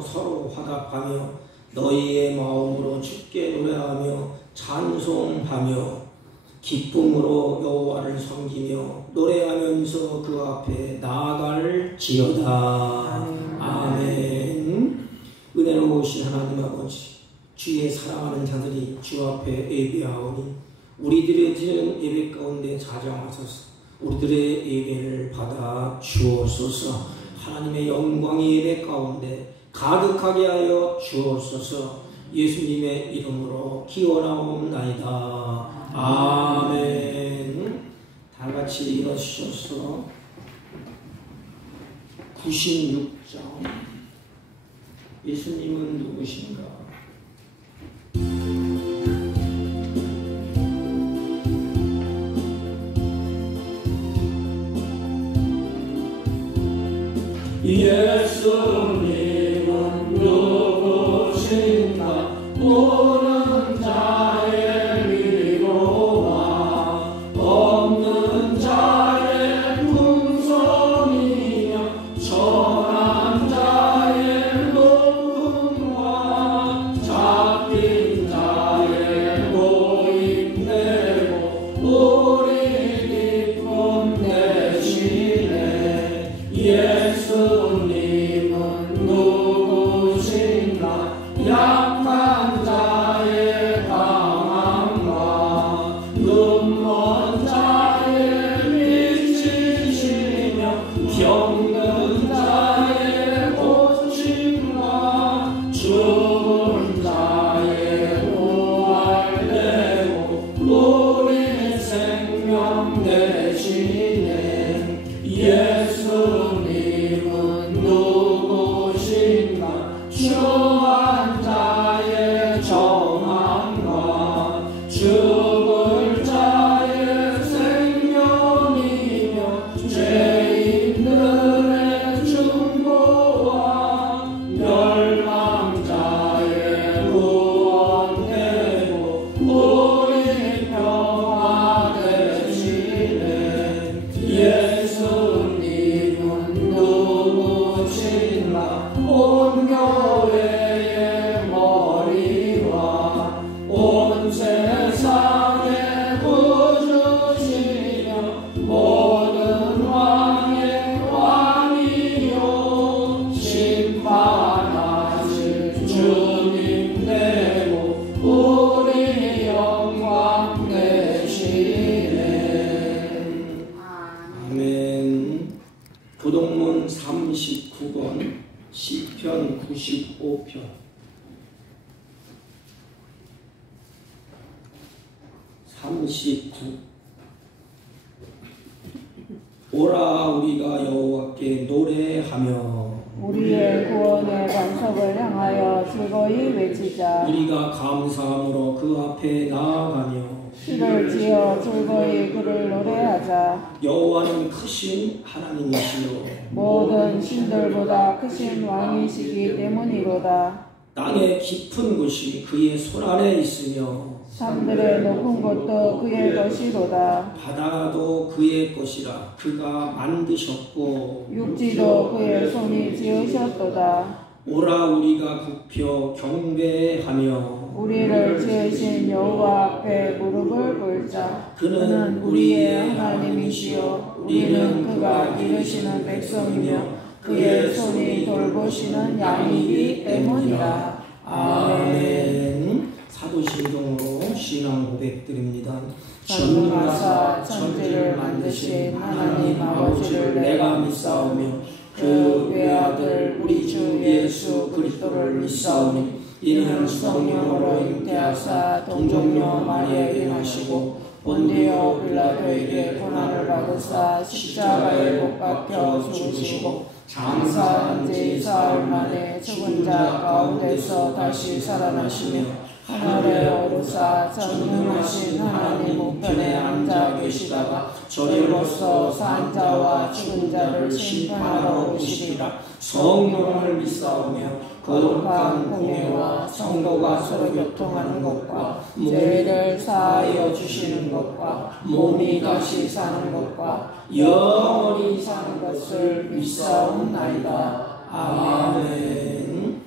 안에서 서로 화답하며 너희의 마음으로 주께 노래하며 찬송하며 기쁨으로 여호와를 섬기며 노래하면서 그 앞에 나아갈지어다. 아멘. 은혜로우신 하나님 아버지, 주의 사랑하는 자들이 주 앞에 예배하오니 우리들의 드린 예배 가운데 자정하소서. 우리들의 예배를 받아 주옵소서. 하나님의 영광의 예배 가운데 가득하게 하여 주옵소서. 예수님의 이름으로 기원하옵나이다. 아멘. 다 같이 일어서셔서 96장. 예수님은 누구신가? 예수님은 누구신가? 보는 자의 위로와 없는 자의 풍성이며 천한 자의 높음과 잡힌 자의 고입되고 우리 기쁨 되시네. 예수님은 누구신가? 약한 자의 강함과 눈먼 자의 빛이시며 병든 자의 고침과 죽은 자의 부활되고 우리 생명 되시네. 예수님은 누구신가? 주한 자의 정함과 죽을 자의 생명이며 죄인들의 중보와 멸망자의 구원되고 우리 평화 되시네. 예수님은 누구신가? 온 교회의 머리와 온 세상의 구주시며 모든 왕의 왕이요 심판하실 주님 되고 우리 영광 되시네. 아멘. 부동문 39권 시편 95편. 39. 오라 우리가 여호와께 노래하며 우리의 구원의 반석을 향하여 즐거이 외치자. 우리가 감사함으로 그 앞에 나아가며 시를 지어 즐거이 그를 노래하자. 여호와는 크신 하나님이시요 모든 신들보다 크신 왕이시기 때문이로다. 땅의 깊은 곳이 그의 손안에 있으며 산들의 높은 곳도 그의 것이로다. 바다도 그의 것이라 그가 만드셨고 육지도 그의 손이 지으셨도다. 오라 우리가 굽혀 경배하며 우리를 지으신 여호와 앞에 무릎을 꿇자. 그는 우리의 하나님이시요 우리는 그가 기르시는 백성이며 그의 손이 돌보시는 양이기 때문이라. 아멘. 사도신경으로 신앙 고백드립니다. 전능하사 천지를 만드신 하나님 아버지를 내가 믿사오며 그 외아들 우리 주 예수 그리스도를 믿사오니 이는 성령으로 잉태하사 동정녀 마리아에게 나시고 본디오 빌라도에게 고난을 받으사 십자가에 못 박혀 죽으시고 장사한 지 사흘 만에 죽은 자 가운데서 다시 살아나시며 하늘에 오르사 전능하신 하나님 우편에 앉아 계시다가 저리로서 산 자와 죽은 자를 심판하러 오시리라. 성령을 믿사오며 거룩한 공예와 성도가 서로 교통하는 것과 죄를 사하여 주시는 것과 몸이 다시 사는 것과 영원히 사는 것을 믿사옵나이다. 아멘.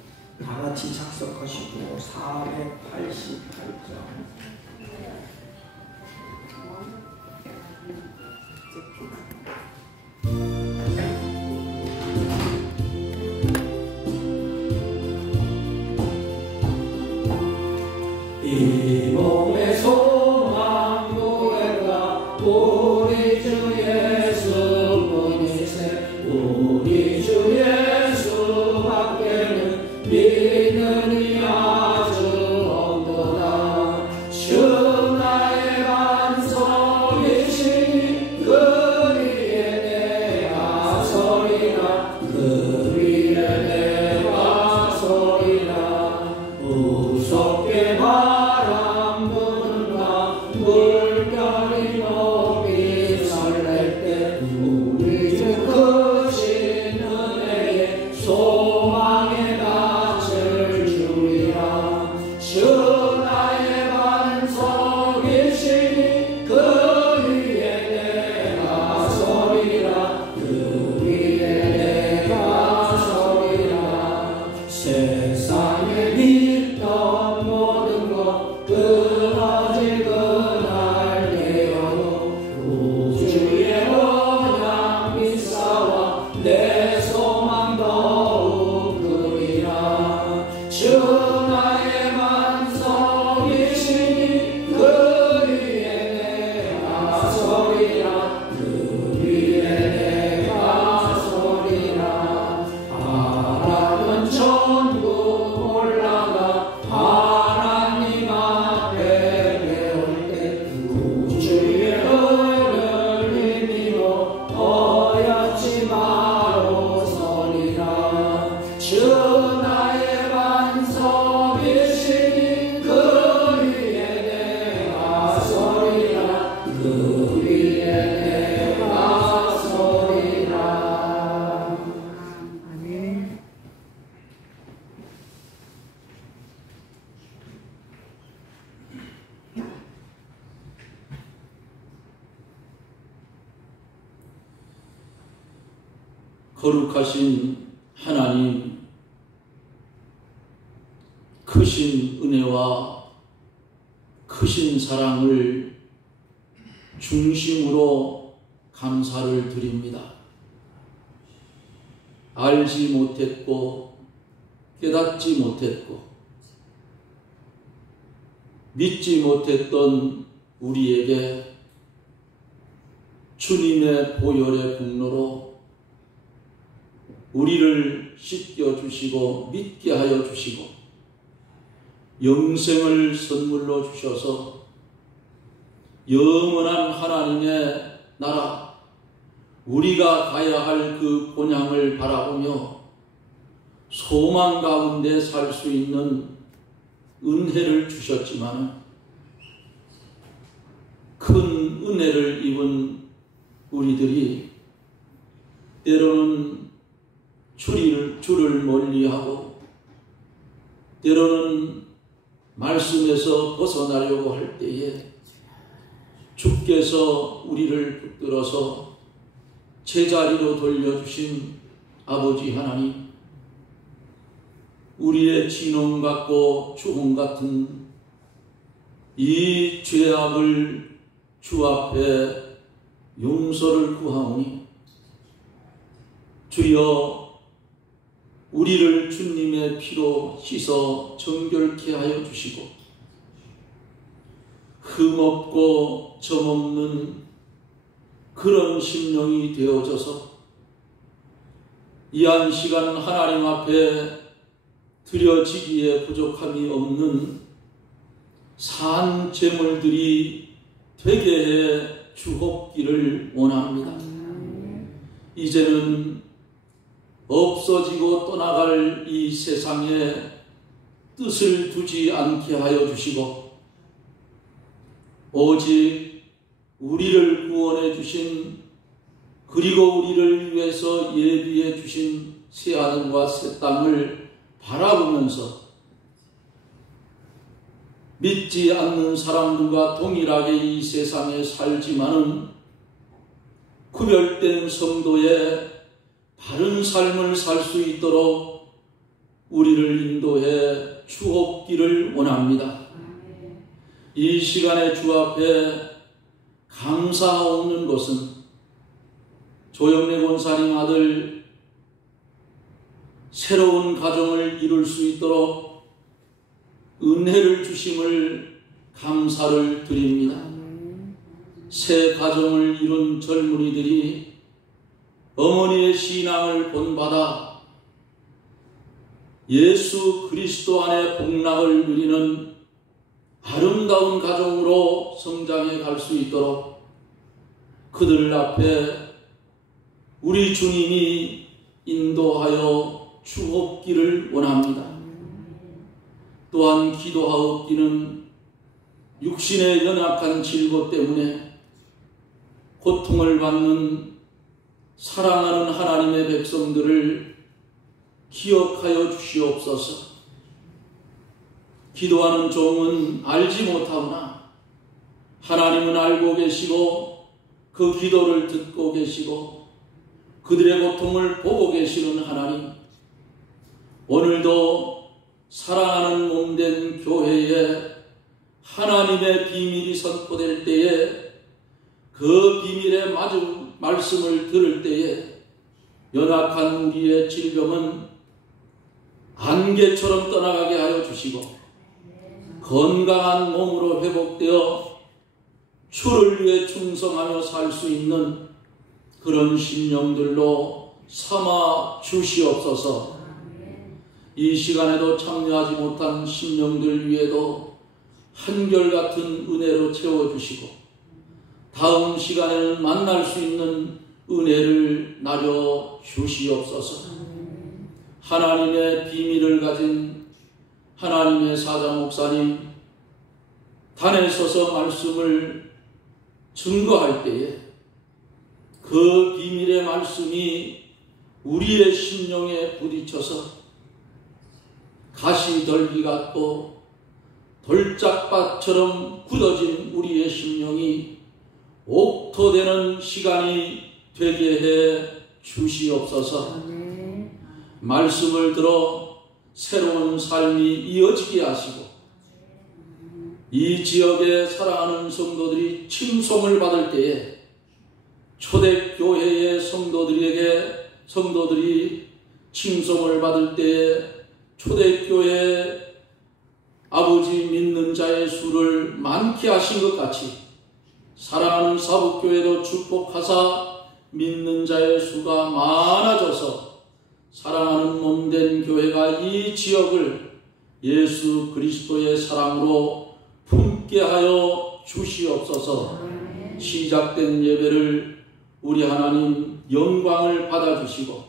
이 몸의 소망 누구인가 우리 주 예수뿐이세 우리 주 예수밖에는 믿음이 아주 없도다 주 나의 반석이시니 그 위에 내가 서리라 그 위에 내가 서리라 무섭게 바람 부는가 물결이 높이 설렐 때 우리 주 크신 은혜에 소망의 낯을 주리라 주 나의 반석이시니 그 위에 내가 서리라 그 위에 내가 서리라 세상에 믿던 모든 것 끊어질 그날 되어도 우주의 언약 믿사와 내 소망 더욱 크리라 주 나의 반석이시니 그 위에 내가 서리라 그 위에 내가 서리라 바람은 천국 올라가 하나님 앞에 배울 때 구주의 은을 힘입어 어여지 마로 서리라 주 나의 반석이시니 그 위에 내가 서리라 그 위에 내가 서리라 아멘. 거룩하신 하나님, 크신 은혜와 크신 사랑을 중심으로 감사를 드립니다. 알지 못했고 깨닫지 못했고 믿지 못했던 우리에게 주님의 보혈의 공로로 우리를 씻겨주시고 믿게 하여 주시고 영생을 선물로 주셔서 영원한 하나님의 나라 우리가 가야 할 그 본향을 바라보며 소망 가운데 살 수 있는 은혜를 주셨지만 큰 은혜를 입은 우리들이 때로는 주를 멀리하고 때로는 말씀에서 벗어나려고 할 때에 주께서 우리를 붙들어서 제자리로 돌려주신 아버지 하나님, 우리의 진홍 같고 주홍 같은 이 죄악을 주 앞에 용서를 구하오니 주여 우리를 주님의 피로 씻어 정결케 하여 주시고 흠없고 점없는 그런 심령이 되어져서 이 한 시간 하나님 앞에 드려지기에 부족함이 없는 산 제물들이 되게 해 주옵기를 원합니다. 이제는 없어지고 떠나갈 이 세상에 뜻을 두지 않게 하여 주시고 오직 우리를 구원해 주신 그리고 우리를 위해서 예비해 주신 새하늘과 새 땅을 바라보면서 믿지 않는 사람들과 동일하게 이 세상에 살지만은 구별된 성도의 바른 삶을 살 수 있도록 우리를 인도해 주옵기를 원합니다. 이 시간에 주 앞에 감사하옵는 것은 조영래 권사님 아들 새로운 가정을 이룰 수 있도록 은혜를 주심을 감사를 드립니다. 새 가정을 이룬 젊은이들이 어머니의 신앙을 본받아 예수 그리스도 안에 복락을 누리는 아름다운 가정으로 성장해 갈 수 있도록 그들 앞에 우리 주님이 인도하여 주옵기를 원합니다. 또한 기도하옵기는 육신의 연약한 질고 때문에 고통을 받는 사랑하는 하나님의 백성들을 기억하여 주시옵소서. 기도하는 종은 알지 못하오나 하나님은 알고 계시고 그 기도를 듣고 계시고 그들의 고통을 보고 계시는 하나님, 오늘도 사랑하는 몸된 교회에 하나님의 비밀이 선포될 때에 그 비밀의 말씀을 들을 때에 연약한 우리의 질병은 안개처럼 떠나가게 하여 주시고 건강한 몸으로 회복되어 주를 위해 충성하며 살 수 있는 그런 심령들로 삼아 주시옵소서. 이 시간에도 참여하지 못한 심령들 위에도 한결같은 은혜로 채워주시고 다음 시간에는 만날 수 있는 은혜를 나려 주시옵소서. 하나님의 비밀을 가진 하나님의 사자 목사님, 단에 서서 말씀을 증거할 때에 그 비밀의 말씀이 우리의 심령에 부딪혀서 가시덜기 같고 돌짝밭처럼 굳어진 우리의 심령이 옥토되는 시간이 되게 해 주시옵소서. 말씀을 들어 새로운 삶이 이어지게 하시고 이 지역에 사랑하는 성도들이 칭송을 받을 때에 초대교회의 성도들이 칭송을 받을 때에 초대교회 아버지 믿는 자의 수를 많게 하신 것 같이 사랑하는 사북교회도 축복하사 믿는 자의 수가 많아져서 사랑하는 몸된 교회가 이 지역을 예수 그리스도의 사랑으로 품게 하여 주시옵소서. 시작된 예배를 우리 하나님 영광을 받아주시고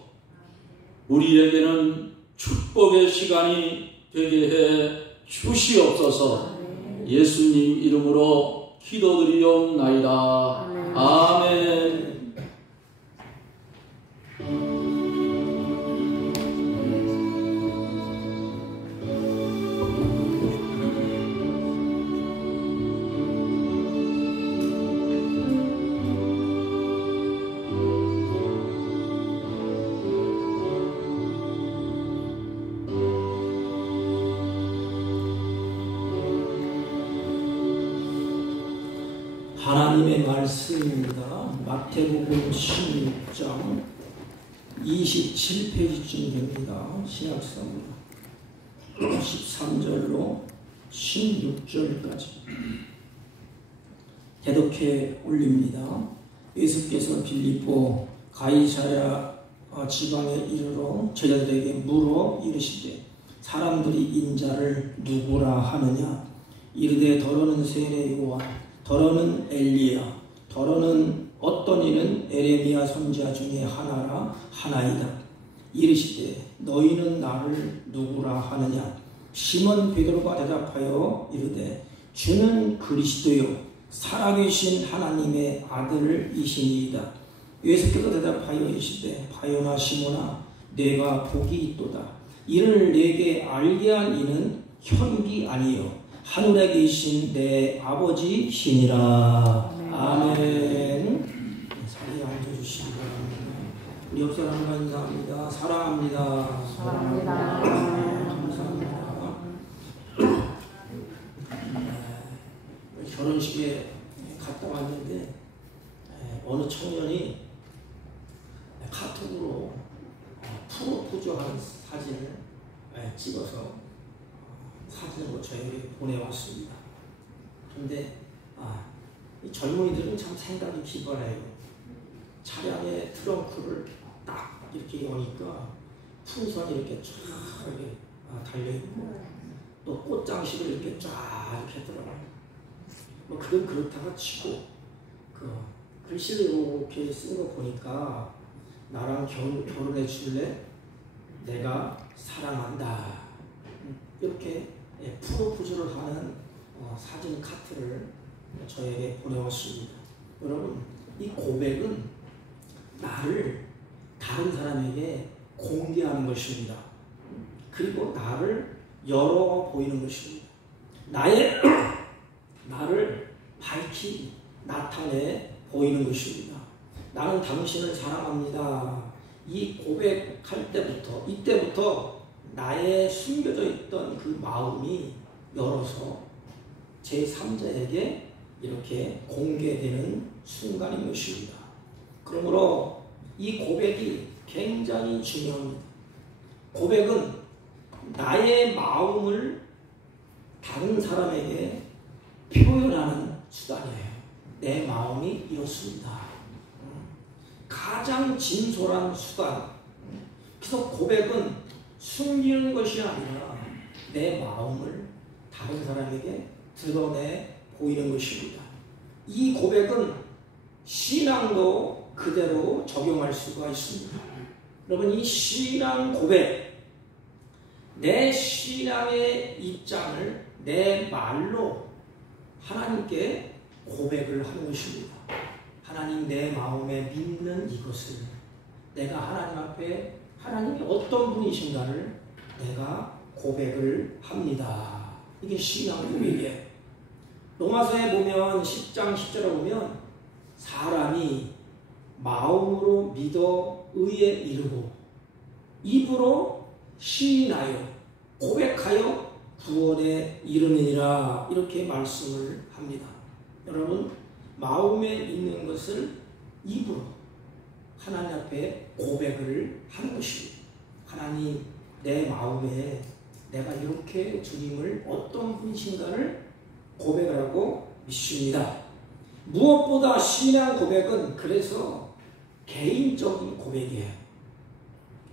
우리에게는 축복의 시간이 되게 해 주시옵소서. 예수님 이름으로 기도드리옵나이다. 아멘. 하나님의 말씀입니다. 마태복음 16장 27페이지쯤 됩니다. 신약성으로 13절로 16절까지 대독해 올립니다. 예수께서 빌립보 가이사랴 지방에 이르러 제자들에게 물어 이르시되 사람들이 인자를 누구라 하느냐? 이르되 더러는 세례 요한, 더러는 엘리야, 더러는 어떤 이는 에레미야 선지자 중에 하나이다. 이르시되 너희는 나를 누구라 하느냐? 시몬 베드로가 대답하여 이르되 주는 그리스도요 살아계신 하나님의 아들이시니이다. 예수께서 대답하여 이르시되 바요나 시몬아 내가 복이 있도다. 이를 내게 알게 한 이는 혈육이 아니요 하늘에 계신 내 아버지시니라. 아멘. 자리에 앉아주시기 바랍니다. 우리 옆 사람과 인사합니다. 사랑합니다. 사랑합니다. 감사합니다. 결혼식에 갔다 왔는데 어느 청년이 카톡으로 프로포즈하는 사진을 찍어서 사진으로 저에게 보내왔습니다. 그런데 이 젊은이들은 참 생각이 기발해요. 차량의 트렁크를 딱 이렇게 여니까 풍선이 이렇게 쫙 이렇게 달려있고 또 꽃장식을 이렇게 쫙 이렇게 했더라고요. 뭐 그건 그렇다가 치고 그 글씨를 이렇게 쓴 거 보니까 나랑 결혼해 줄래? 내가 사랑한다. 이렇게 프로포즈를 하는 사진 카트를 저에게 보내왔습니다. 여러분, 이 고백은 나를 다른 사람에게 공개하는 것입니다. 그리고 나를 열어 보이는 것입니다. 나를 밝히 나타내 보이는 것입니다. 나는 당신을 사랑합니다. 이 고백할 때부터, 이때부터 나의 숨겨져 있던 그 마음이 열어서 제3자에게 이렇게 공개되는 순간인 것입니다. 그러므로 이 고백이 굉장히 중요합니다. 고백은 나의 마음을 다른 사람에게 표현하는 수단이에요. 내 마음이 이렇습니다. 가장 진솔한 수단. 그래서 고백은 숨기는 것이 아니라 내 마음을 다른 사람에게 드러내 보이는 것입니다. 이 고백은 신앙도 그대로 적용할 수가 있습니다. 여러분, 이 신앙 고백, 내 신앙의 입장을 내 말로 하나님께 고백을 하는 것입니다. 하나님, 내 마음에 믿는 이것을 내가 하나님 앞에 하나님이 어떤 분이신가를 내가 고백을 합니다. 이게 신앙 고백이에요. 로마서에 보면 10장 10절에 보면 사람이 마음으로 믿어 의에 이르고 입으로 시인하여 고백하여 구원에 이르느니라, 이렇게 말씀을 합니다. 여러분, 마음에 있는 것을 입으로 하나님 앞에 고백을 하는 것입니다. 하나님, 내 마음에 내가 이렇게 주님을 어떤 분이신가를 고백을 하고 믿습니다. 무엇보다 신앙 고백은 그래서 개인적인 고백이에요.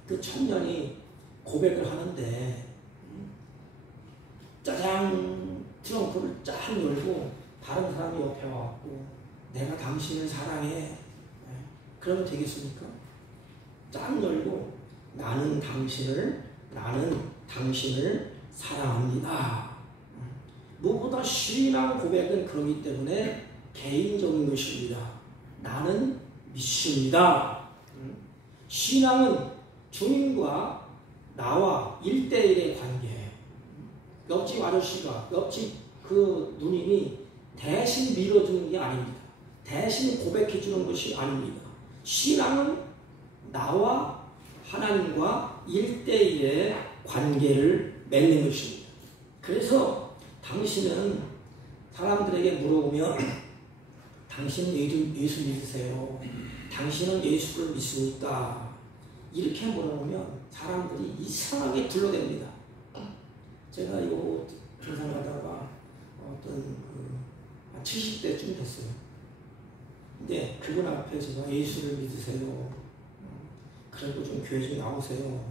그 청년이 고백을 하는데 짜잔 트렁크를 쫙 열고 다른 사람이 옆에 와갖고 내가 당신을 사랑해. 그러면 되겠습니까? 쫙 열고 나는 당신을 사랑합니다. 무엇보다 신앙 고백은 그러기 때문에 개인적인 것입니다. 나는 믿습니다. 신앙은 주님과 나와 1대1의 관계예요. 옆집 아저씨가, 옆집 그 누님이 대신 밀어주는 게 아닙니다. 대신 고백해주는 것이 아닙니다. 신앙은 나와 하나님과 1대1의 관계를 맺는 것입니다. 그래서 당신은 사람들에게 물어보면 당신은 예수 믿으세요? 당신은 예수를 믿습니까? 이렇게 물어보면 사람들이 이상하게 둘러댑니다. 제가 이거 등산하다가 어떤 70대쯤 됐어요. 근데 그분 앞에 제가 예수를 믿으세요? 그래도 좀 교회 좀 나오세요.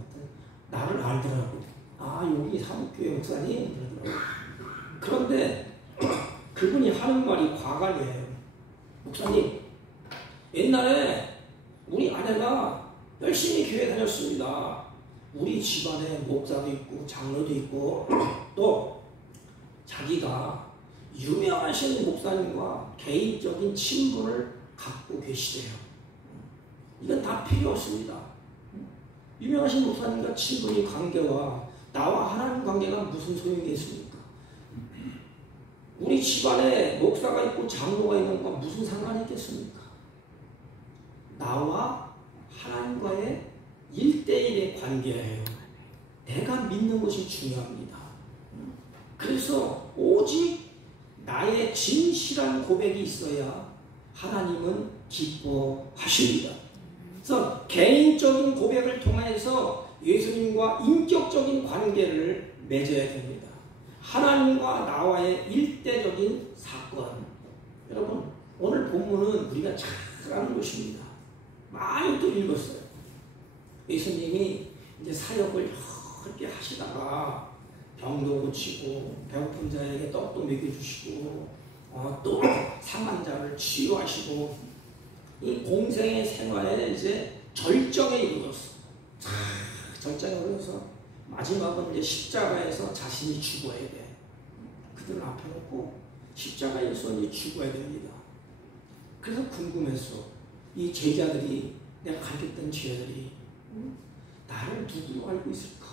나를 알더라고. 여기 사목교회 목사님? 그러더라고요. 그런데 그분이 하는 말이 과관이에요. 목사님, 옛날에 우리 아내가 열심히 교회 다녔습니다. 우리 집안에 목사도 있고 장로도 있고 또 자기가 유명하신 목사님과 개인적인 친분을 갖고 계시대요. 이건 다 필요 없습니다. 유명하신 목사님과 친분의 관계와 나와 하나님 관계가 무슨 소용이 있습니까? 우리 집안에 목사가 있고 장로가 있는 것과 무슨 상관이 있겠습니까? 나와 하나님과의 1대1의 관계예요. 내가 믿는 것이 중요합니다. 그래서 오직 나의 진실한 고백이 있어야 하나님은 기뻐하십니다. 그래서 개인적인 고백을 통해서 예수님과 인격적인 관계를 맺어야 됩니다. 하나님과 나와의 일대적인 사건. 여러분, 오늘 본문은 우리가 잘 아는 것입니다. 많이 또 읽었어요. 예수님이 이제 사역을 그렇게 하시다가 병도 고치고 배고픈 자에게 떡도 먹여주시고 또 상한 자를 치유하시고 이 공생의 생활에 이제 절정에 이르렀어. 절정에 이르러서 마지막은 이제 십자가에서 자신이 죽어야 돼. 그들을 앞에 놓고 십자가에서 이제 죽어야 됩니다. 그래서 궁금했어. 이 제자들이, 내가 가르쳤던 제자들이 나를 누구로 알고 있을까?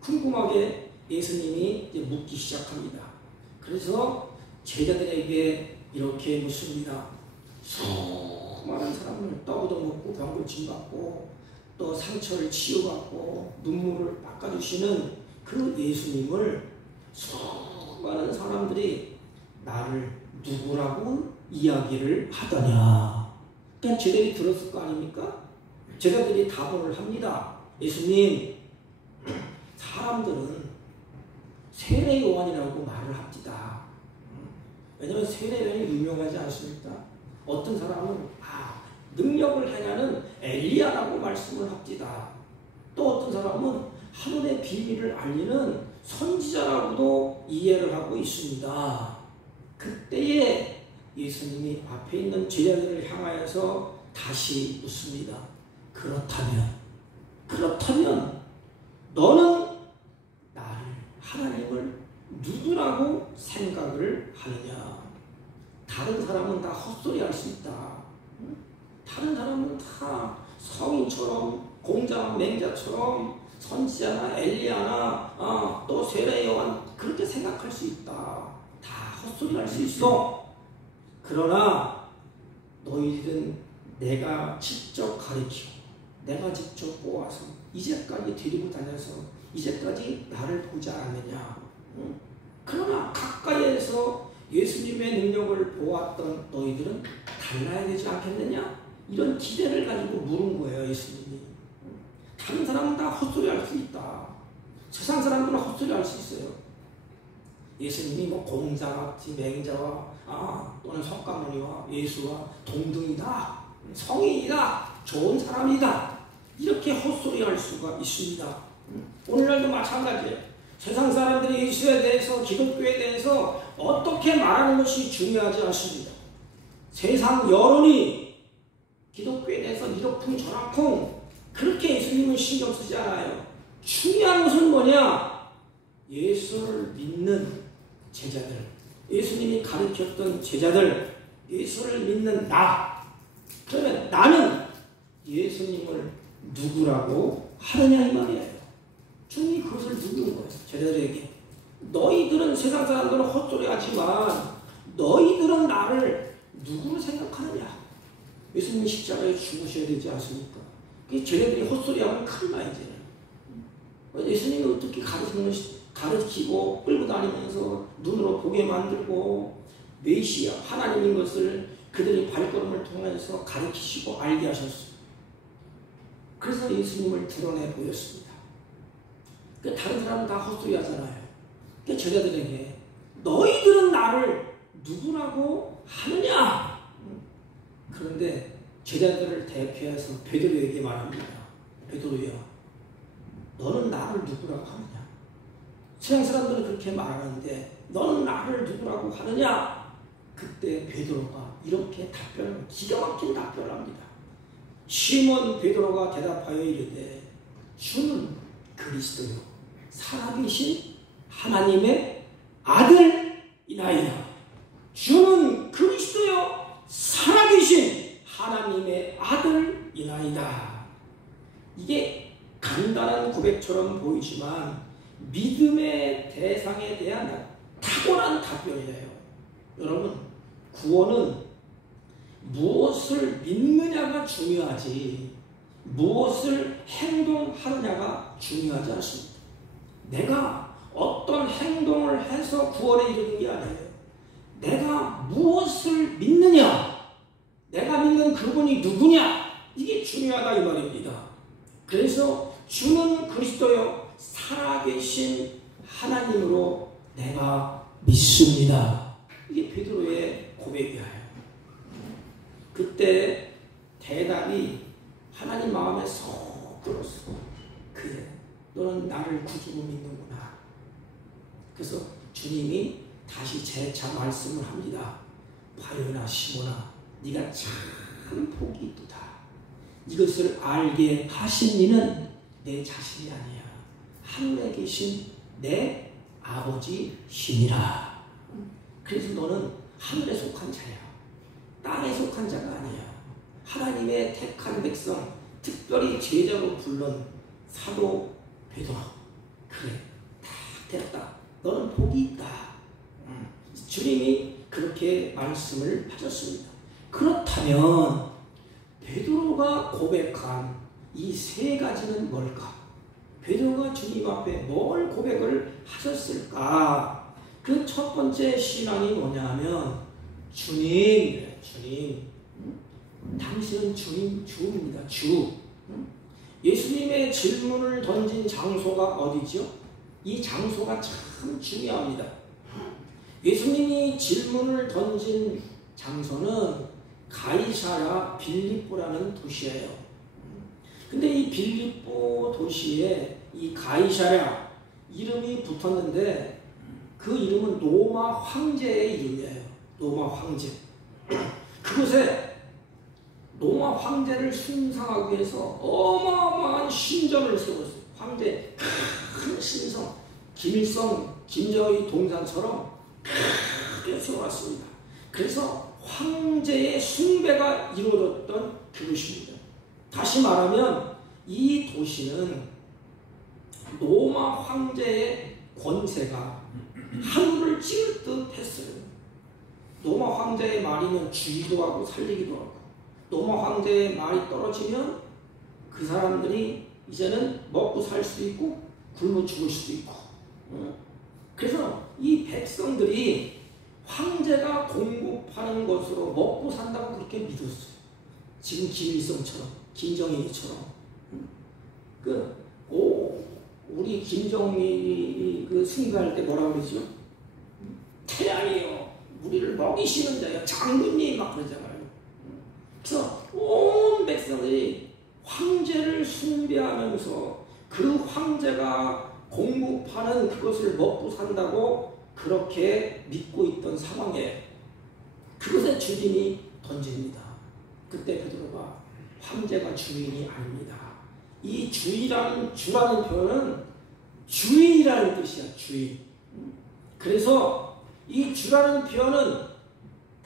궁금하게 예수님이 이제 묻기 시작합니다. 그래서 제자들에게 이렇게 묻습니다. 수많은 사람을 떡도 먹고 병 고침받고 또 상처를 치유받고 눈물을 닦아주시는 그 예수님을 수많은 사람들이 나를 누구라고 이야기를 하더냐. 그러니까 제자들이 들었을 거 아닙니까? 제자들이 답을 합니다. 예수님, 사람들은 세례 요한이라고 말을 합니다. 왜냐하면 세례 요한이 유명하지 않습니까? 어떤 사람은 능력을 행하는 엘리야라고 말씀을 합니다. 또 어떤 사람은 하늘의 비밀을 알리는 선지자라고도 이해를 하고 있습니다. 그때에 예수님이 앞에 있는 제자들을 향하여서 다시 묻습니다. 그렇다면 너는 나를, 하나님을 누구라고 생각을 하느냐? 다른 사람은 다 헛소리 할 수 있다. 다른 사람은 다 성인처럼, 공장 맹자처럼, 선지자나 엘리야나 또 세례 요한 그렇게 생각할 수 있다. 다 헛소리 할 수 있어. 그러나 너희들은 내가 직접 가르치고 내가 직접 뽑아서 이제까지 데리고 다녀서 이제까지 나를 보지 않았느냐. 그러나 가까이에서 예수님의 능력을 보았던 너희들은 달라야 되지 않겠느냐? 이런 기대를 가지고 물은 거예요. 예수님이. 다른 사람은 다 헛소리 할 수 있다. 세상 사람들은 헛소리 할 수 있어요. 예수님이 뭐 공자와 맹자와 또는 석가모니와 예수와 동등이다, 성인이다, 좋은 사람이다, 이렇게 헛소리 할 수가 있습니다. 오늘날도 마찬가지예요. 세상 사람들이 예수에 대해서, 기독교에 대해서 어떻게 말하는 것이 중요하지 않습니다. 세상 여론이 기독교에 대해서 이러쿵저러쿵 그렇게 예수님은 신경 쓰지 않아요. 중요한 것은 뭐냐? 예수를 믿는 제자들, 예수님이 가르쳤던 제자들, 예수를 믿는 나. 그러면 나는 예수님을 누구라고 하느냐 이 말이에요. 주님이 그것을 묻는 거예요. 제자들에게. 너희들은, 세상 사람들은 헛소리 하지만 너희들은 나를 누구로 생각하느냐? 예수님이 십자가에 죽으셔야 되지 않습니까? 제자들이 헛소리하면 큰일 나. 이제 예수님이 어떻게 가르치고 끌고 다니면서 눈으로 보게 만들고 메시아 하나님인 것을 그들의 발걸음을 통해서 가르치시고 알게 하셨어요. 그래서 예수님을 드러내 보였습니다. 다른 사람은 다 헛소리 하잖아요. 제자들에게 너희들은 나를 누구라고 하느냐? 그런데 제자들을 대표해서 베드로에게 말합니다. 베드로야, 너는 나를 누구라고 하느냐? 세상 사람들은 그렇게 말하는데 너는 나를 누구라고 하느냐? 그때 베드로가 이렇게 기가 막힌 답변을 합니다. 시몬 베드로가 대답하여 이르되 주는 그리스도요 살아계신 하나님의 아들이나이다. 주는 그리스도요 살아계신 하나님의 아들이나이다. 이게 간단한 고백처럼 보이지만 믿음의 대상에 대한 탁월한 답변이에요. 여러분, 구원은 무엇을 믿느냐가 중요하지 무엇을 행동하느냐가 중요하지 않습니다. 내가 어떤 행동을 해서 구원에 이르는 게 아니에요. 내가 무엇을 믿느냐, 내가 믿는 그분이 누구냐, 이게 중요하다 이 말입니다. 그래서 주는 그리스도요 살아계신 하나님으로 내가 믿습니다. 이게 베드로의 고백이에요. 그때 대답이 하나님 마음에 쏙 들었어. 그래, 너는 나를 구주로 믿는구나. 그래서 주님이 다시 재차 말씀을 합니다. 바요나 시몬아, 네가 참 복이 있도다. 이것을 알게 하신 이는 내 자신이 아니야. 하늘에 계신 내 아버지시니라. 그래서 너는 하늘에 속한 자야. 땅에 속한 자가 아니야. 하나님의 택한 백성, 특별히 제자로 불른 사도 베드로. 그래, 다 됐다. 너는 복이 있다. 주님이 그렇게 말씀을 하셨습니다. 그렇다면 베드로가 고백한 이 세 가지는 뭘까? 베드로가 주님 앞에 뭘 고백을 하셨을까? 그 첫 번째 신앙이 뭐냐면 주님, 당신은 주입니다. 주. 예수님의 질문을 던진 장소가 어디죠? 이 장소가 참 중요합니다. 예수님이 질문을 던진 장소는 가이사랴 빌립보라는 도시예요. 근데 이 빌립보 도시에 이 가이사랴 이름이 붙었는데 그 이름은 로마 황제의 이름이에요. 로마 황제. 그곳에 로마 황제를 숭상하기 위해서 어마어마한 신전을 세웠어요. 황제 큰 신성, 김일성, 김정의 동상처럼 크게 세워놨습니다. 그래서 황제의 숭배가 이루어졌던 그곳입니다. 다시 말하면 이 도시는 로마 황제의 권세가 하늘을 찌를 듯 했어요. 로마 황제의 말이면 죽이기도 하고 살리기도 하고, 로마 황제의 말이 떨어지면 그 사람들이 이제는 먹고 살 수 있고 굶어 죽을 수도 있고. 그래서 이 백성들이 황제가 공급하는 것으로 먹고 산다고 그렇게 믿었어요. 지금 김일성처럼, 김정일처럼. 우리 김정일이 그 승리할 때 뭐라고 그러죠? 태양이요, 우리를 먹이시는 자요, 장군님 막 그러잖아요. 그래서 온 백성들이 황제를 숭배하면서 그 황제가 공급하는 그것을 먹고 산다고 그렇게 믿고 있던 상황에 그것에 주님이 던집니다. 그때 베드로가 황제가 주인이 아닙니다. 이 주라는 표현은 주인이라는 뜻이야. 주인. 그래서 이 주라는 표현은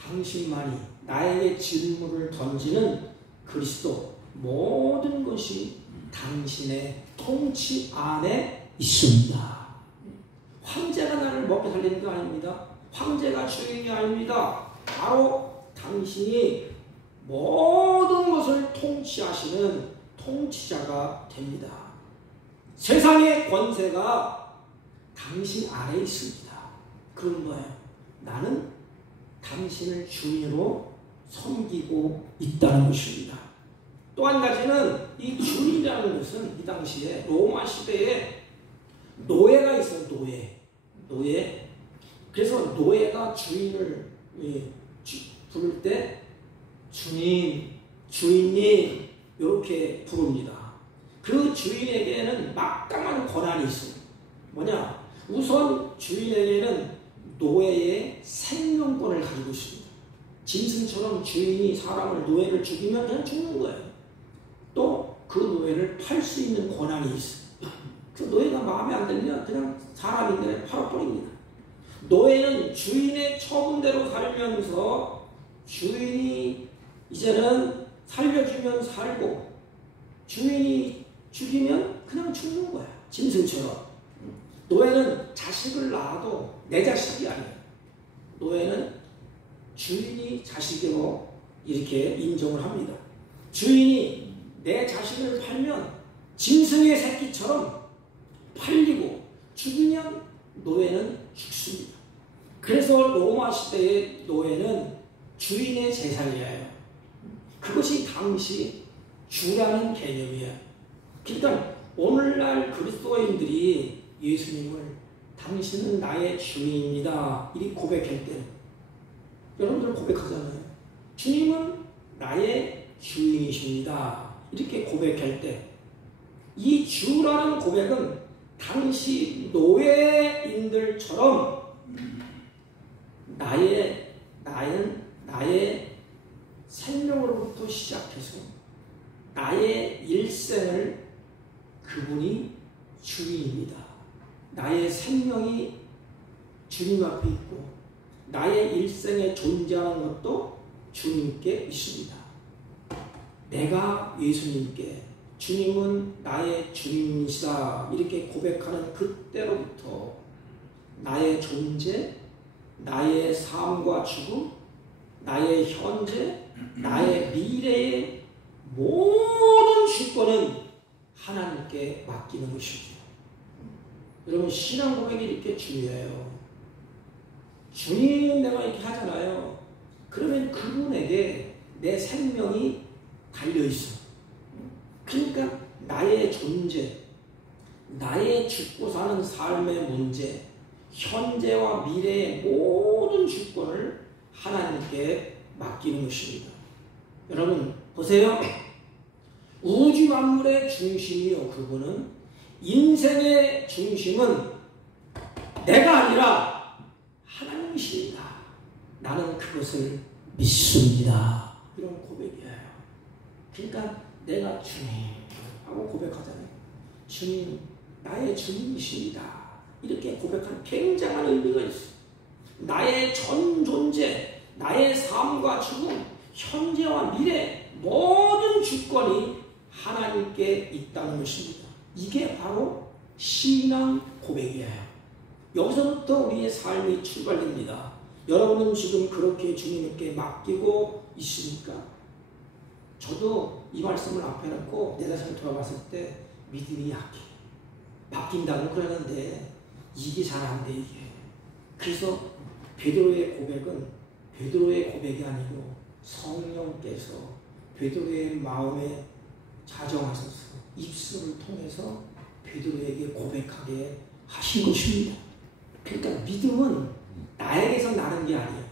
당신만이 나에게 질문을 던지는 그리스도, 모든 것이 당신의 통치 안에 있습니다. 황제가 나를 먹게 살리는 거 아닙니다. 황제가 주인이 아닙니다. 바로 당신이 모든 것을 통치하시는 통치자가 됩니다. 세상의 권세가 당신 안에 있습니다. 그런 거예요. 나는 당신을 주인으로 섬기고 있다는 것입니다. 또 한 가지는 이 주인이라는 것은 이 당시에 로마 시대에 노예가 있어요. 노예. 그래서 노예가 주인을 부를 때 주인님 이렇게 부릅니다. 그 주인에게는 막강한 권한이 있습니다. 뭐냐? 우선 주인에게는 노예의 생명권을 가지고 있습니다. 짐승처럼 주인이 사람을, 노예를 죽이면 그냥 죽는 거예요. 또 그 노예를 팔 수 있는 권한이 있어요. 그 노예가 마음에 안 들면 그냥 사람인데 팔아버립니다. 노예는 주인의 처분대로 살면서 주인이 이제는 살려주면 살고 주인이 죽이면 그냥 죽는 거야. 짐승처럼. 노예는 자식을 낳아도 내 자식이 아니에요. 노예는 주인이 자식으로 이렇게 인정을 합니다. 주인이 내 자식을 팔면 짐승의 새끼처럼 팔리고 죽이면 노예는 죽습니다. 그래서 로마 시대의 노예는 주인의 재산이에요. 그것이 당시 주라는 개념이에요. 그러니까 오늘날 그리스도인들이 예수님을 당신은 나의 주인입니다. 이렇게 고백할 때 여러분들 고백하잖아요. 주님은 나의 주인이십니다. 이렇게 고백할 때 이 주라는 고백은 당시 노예인들처럼 나의 생명으로부터 시작해서 나의 일생을 그분이 주인입니다. 나의 생명이 주님 앞에 있고 나의 일생에 존재하는 것도 주님께 있습니다. 내가 예수님께 주님은 나의 주님이시다 이렇게 고백하는 그때로부터 나의 존재, 나의 삶과 죽음, 나의 현재, 나의 미래의 모든 주권은 하나님께 맡기는 것이죠. 여러분 신앙 고백이 이렇게 중요해요. 주님 내가 이렇게 하잖아요. 그러면 그분에게 내 생명이 달려있어. 그러니까 나의 존재, 나의 죽고 사는 삶의 문제, 현재와 미래의 모든 주권을 하나님께 맡기는 것입니다. 여러분 보세요. 우주 만물의 중심이요 그분은 인생의 중심은 내가 아니라 하나님이십니다. 나는 그것을 믿습니다. 이런 고백이에요. 그러니까 내가 주님하고 고백하잖아요. 주님 나의 주님이십니다. 이렇게 고백하는 굉장한 의미가 있어요. 나의 전 존재, 나의 삶과 죽음, 현재와 미래 모든 주권이 하나님께 있다는 것입니다. 이게 바로 신앙 고백이에요. 여기서부터 우리의 삶이 출발됩니다. 여러분은 지금 그렇게 주님께 맡기고 있습니까? 저도 이 말씀을 앞에 놓고 내 자신을 돌아봤을 때 믿음이 약해. 맡긴다고 그러는데 이게 잘 안 돼 이게. 그래서 베드로의 고백은 베드로의 고백이 아니고 성령께서 베드로의 마음에 자정하셔서 입술을 통해서 베드로에게 고백하게 하신 것입니다. 그러니까 믿음은 나에게서 나는 게 아니에요.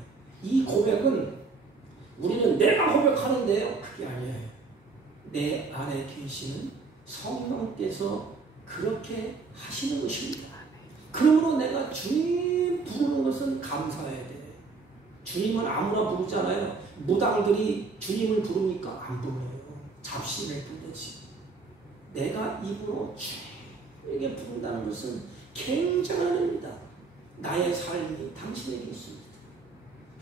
이 고백은 우리는 내가 고백하는데요. 그게 아니에요. 내 안에 계시는 성령께서 그렇게 하시는 것입니다. 그러므로 내가 주님 부르는 것은 감사해야 돼. 주님은 아무나 부르잖아요. 무당들이 주님을 부르니까 안 불러요. 잡신을 부르지. 내가 입으로 주님에게 부른다는 것은 굉장한 의미다. 나의 삶이 당신에게 있습니다.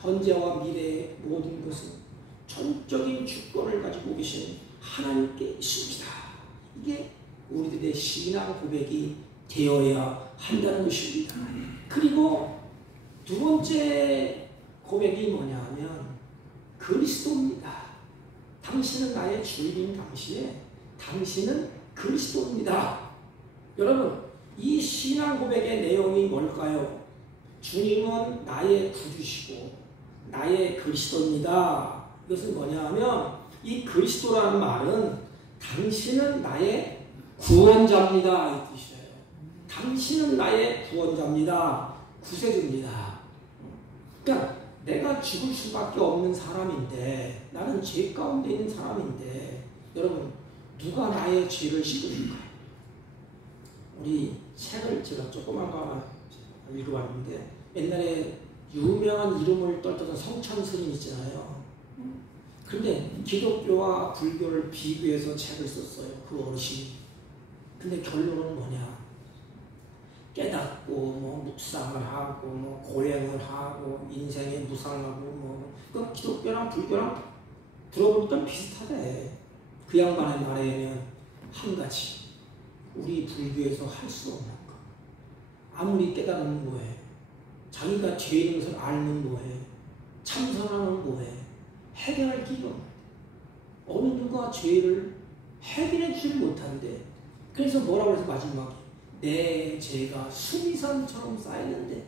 현재와 미래의 모든 것은 전적인 주권을 가지고 계신 하나님께 있습니다. 이게 우리들의 신앙 고백이 되어야 한다는 것입니다. 그리고 두 번째 고백이 뭐냐 하면 그리스도입니다. 당신은 나의 주인인 당시에 당신은 그리스도입니다. 여러분 이 신앙 고백의 내용이 뭘까요? 주님은 나의 구주시고 나의 그리스도입니다. 이것은 뭐냐 하면 이 그리스도라는 말은 당신은 나의 구원자입니다. 이 뜻이에요. 당신은 나의 구원자입니다. 구세주입니다. 그러니까 내가 죽을 수밖에 없는 사람인데 나는 죄 가운데 있는 사람인데 여러분 누가 나의 죄를 씻어줄까요? 우리 책을 제가 조그만 거 하나 읽어봤는데 옛날에 유명한 이름을 떨쳤던 성찬 스님 있잖아요. 근데 기독교와 불교를 비교해서 책을 썼어요. 그 어르신이. 근데 결론은 뭐냐? 깨닫고 뭐 묵상을 하고 뭐 고행을 하고 인생에 무상하고 뭐 그 기독교랑 불교랑 들어보니까 비슷하대. 그 양반의 말에 의하면 한 가지 우리 불교에서 할 수 없는 거. 아무리 깨닫는 뭐해? 자기가 죄 있는 것을 알면 뭐해? 참선하면 뭐해? 해결할 길이 없는데 어느 누가 죄를 해결해 주지 못한대. 그래서 뭐라고 해서 마지막에 내 죄가 수미산처럼 쌓이는데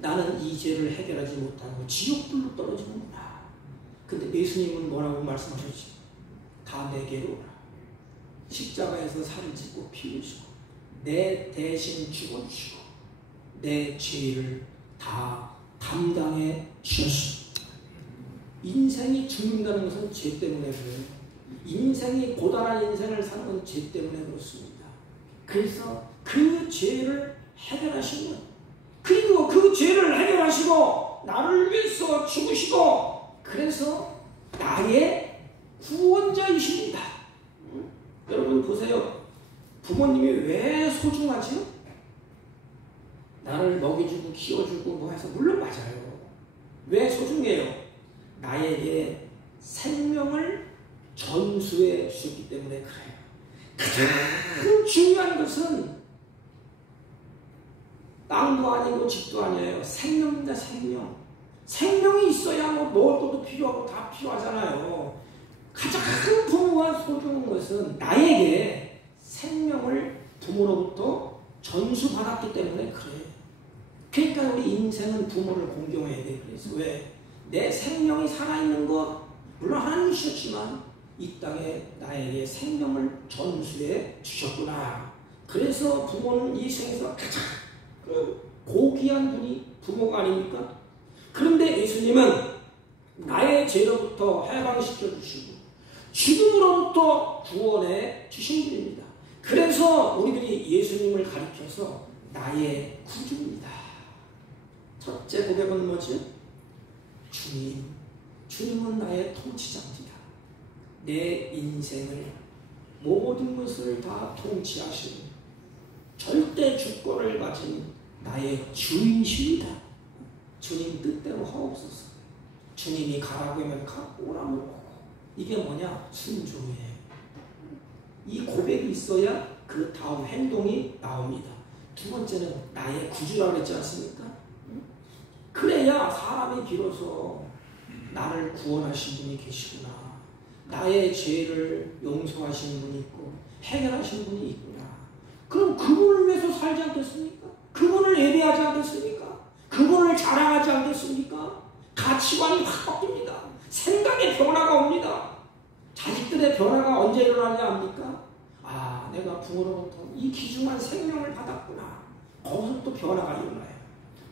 나는 이 죄를 해결하지 못하고 지옥불로 떨어지는구나. 근데 예수님은 뭐라고 말씀하셨지? 다 내게로 오라. 십자가에서 살을 찢고 피 흘리시고 내 대신 죽어주시고 내 죄를 다 담당해 주셨습니다. 인생이 죽는다는 것은 죄 때문에 그래요. 인생이 고단한 인생을 사는 건 죄 때문에 그렇습니다. 그래서 그 죄를 해결하시면, 그리고 그 죄를 해결하시고 나를 위해서 죽으시고, 그래서 나의 구원자이십니다. 여러분 보세요. 부모님이 왜 소중하죠? 나를 먹여주고 키워주고 뭐 해서 물론 맞아요. 왜 소중해요? 나에게 생명을 전수해 주셨기 때문에 그래요. 가장 중요한 것은 땅도 아니고 집도 아니에요. 생명입니다. 생명. 생명이 있어야 뭐 먹을 것도 필요하고 다 필요하잖아요. 가장 부모가 소중한 것은 나에게 생명을 부모로부터 전수받았기 때문에 그래요. 그러니까 우리 인생은 부모를 공경해야 돼. 그래서 왜? 내 생명이 살아있는 것, 물론 하나님이 주셨지만 이 땅에 나에게 생명을 전수해 주셨구나. 그래서 부모는 이 세상에서 가장 고귀한 분이 부모가 아닙니까? 그런데 예수님은 나의 죄로부터 해방시켜 주시고 죽음으로부터 구원해 주신 분입니다. 그래서 우리들이 예수님을 가리켜서 나의 구주입니다. 첫째 고백은 뭐지? 주님은 나의 통치자입니다. 내 인생을 모든 것을 다 통치하시는 절대 주권을 가진 나의 주인이십니다. 주님 뜻대로 하옵소서. 주님이 가라고 하면 가, 오라면 오고. 이게 뭐냐? 순종이에요. 이 고백이 있어야 그 다음 행동이 나옵니다. 두 번째는 나의 구주라고 그랬지 않습니까? 그래야 사람이 비로소 나를 구원하신 분이 계시구나. 나의 죄를 용서하시는 분이 있고 해결하시는 분이 있구나. 그럼 그분을 위해서 살지 않겠습니까? 그분을 예배하지 않겠습니까? 그분을 자랑하지 않겠습니까? 가치관이 확 바뀝니다. 생각의 변화가 옵니다. 자식들의 변화가 언제 일어나냐 압니까? 아, 내가 부모로부터 이 귀중한 생명을 받았구나. 거기서 또 변화가 일어나요.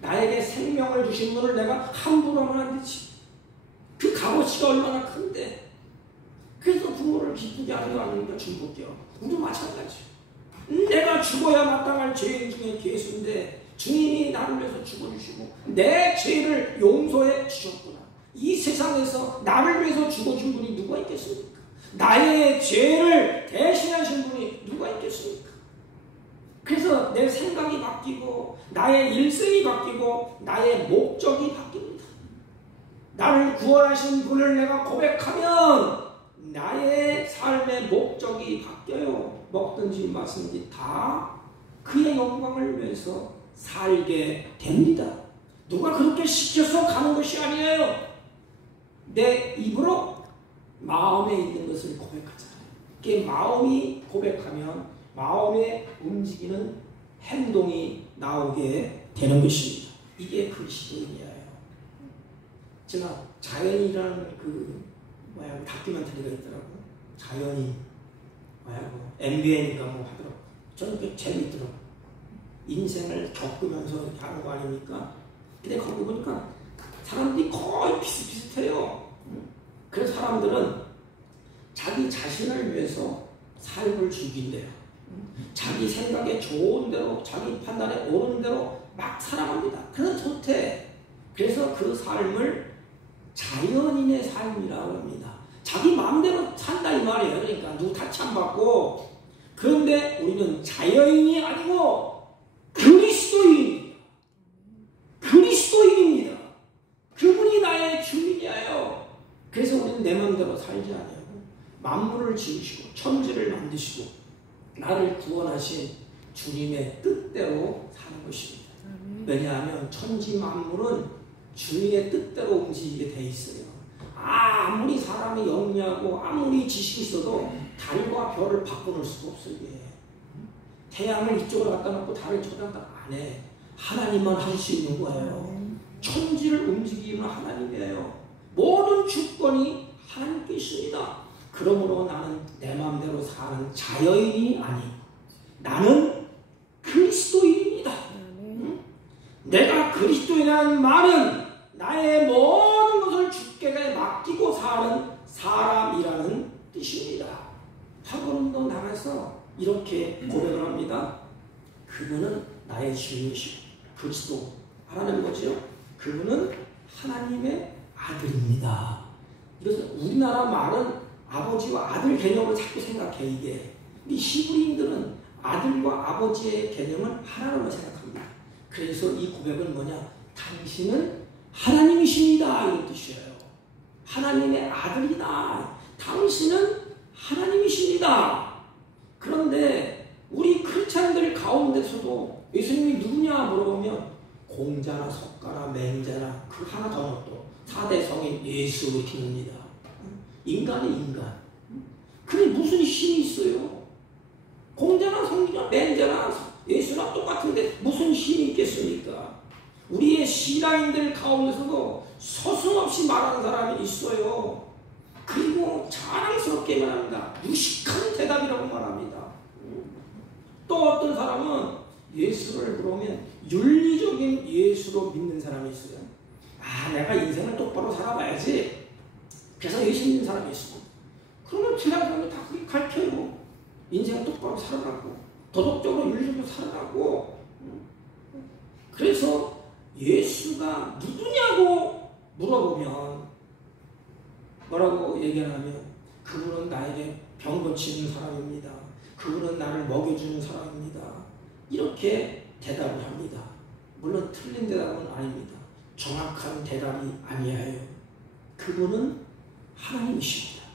나에게 생명을 주신 분을 내가 함부로 하면 안 되지. 그 값어치가 얼마나 큰데. 그래서 부모를 기쁘게 하는 거 아닙니까? 중보기요. 우리도 마찬가지. 내가 죽어야 마땅할 죄인 중에 괴수인데 주님이 나를 위해서 죽어주시고 내 죄를 용서해 주셨구나. 이 세상에서 나를 위해서 죽어준 분이 누가 있겠습니까? 나의 죄를 대신하신 분이 누가 있겠습니까? 그래서 내 생각이 바뀌고 나의 일생이 바뀌고 나의 목적이 바뀝니다. 나를 구원하신 분을 내가 고백하면 나의 삶의 목적이 바뀌어요. 먹든지 마시든지 다 그의 영광을 위해서 살게 됩니다. 누가 그렇게 시켜서 가는 것이 아니에요. 내 입으로 마음에 있는 것을 고백하잖아요. 그게 마음이 고백하면 마음에 움직이는 행동이 나오게 되는 것입니다. 이게 그리스도인이에요. 제가 자연이라는 다큐멘터리가 있더라고요. 자연이 MBN인가 뭐 하더라고요. 저는 그게 재미있더라고요. 인생을 겪으면서 이렇게 하는 거 아닙니까? 근데 거기 보니까 사람들이 거의 비슷비슷해요. 그래서 사람들은 자기 자신을 위해서 삶을 즐긴대요. 자기 생각에 좋은 대로, 자기 판단에 옳은 대로 막 살아갑니다. 그래서 좋대. 그래서 그 삶을 자연인의 삶이라고 합니다. 자기 마음대로 산다 이 말이에요. 그러니까 누구 타치 안 받고. 그런데 우리는 자연인이 아니고 그리스도인입니다. 그리스도인입니다. 그분이 나의 주인이에요. 그래서 우리는 내 마음대로 살지 않아요. 만물을 지으시고 천지를 만드시고 나를 구원하신 주님의 뜻대로 사는 것입니다. 왜냐하면 천지 만물은 주님의 뜻대로 움직이게 돼 있어요. 아무리 사람이 영리하고 아무리 지식이 있어도 달과 별을 바꿔놓을 수가 없어요. 태양을 이쪽으로 갖다 놓고 달을 쳐다다 안 해. 하나님만 할 수 있는 거예요. 천지를 움직이는 하나님이에요. 모든 주권이 하나님께 있습니다. 그러므로 나는 내 마음대로 사는 자연인이 아니고 나는 그리스도인입니다. 내가 그리스도인이라는 말은 나의 모든 것을 주께 맡기고 사는 사람이라는 뜻입니다. 하고는도 나가서 이렇게 고백을 합니다. 그분은 나의 주인이시고 그리스도 하라는 거죠. 그분은 하나님의 아들입니다. 이것은 우리나라 말은 아버지와 아들 개념을 자꾸 생각해. 이게 이 히브리인들은 아들과 아버지의 개념을 하나로 생각합니다. 그래서 이 고백은 뭐냐? 당신은 하나님이십니다 이런 뜻이에요. 하나님의 아들이다. 당신은 하나님이십니다. 그런데 우리 크리스찬들 가운데서도 예수님이 누구냐 물어보면 공자나 석가나 맹자나 그 하나 더 또 4대 성인 예수 이렇게 봅니다. 인간이 인간. 그게 무슨 신이 있어요? 공자나 성기나 맹자나 예수나 똑같은데 무슨 신이 있겠습니까? 우리의 신앙인들 가운데서도 서슴없이 말하는 사람이 있어요. 그리고 자랑스럽게 말합니다. 유식한 대답이라고 말합니다. 또 어떤 사람은 예수를 물으면 윤리적인 예수로 믿는 사람이 있어요. 내가 인생을 똑바로 살아봐야지. 그래서 예수 믿는 사람이 있어. 그러면 지나가면 다 그렇게 가르쳐요. 인생을 똑바로 살아가고 도덕적으로 윤리적으로 살아가고. 그래서 예수가 누구냐고 물어보면 뭐라고 얘기하냐면 그분은 나에게 병 고치는 사람입니다. 그분은 나를 먹여주는 사람입니다. 이렇게 대답을 합니다. 물론 틀린 대답은 아닙니다. 정확한 대답이 아니에요. 그분은 하나님이십니다.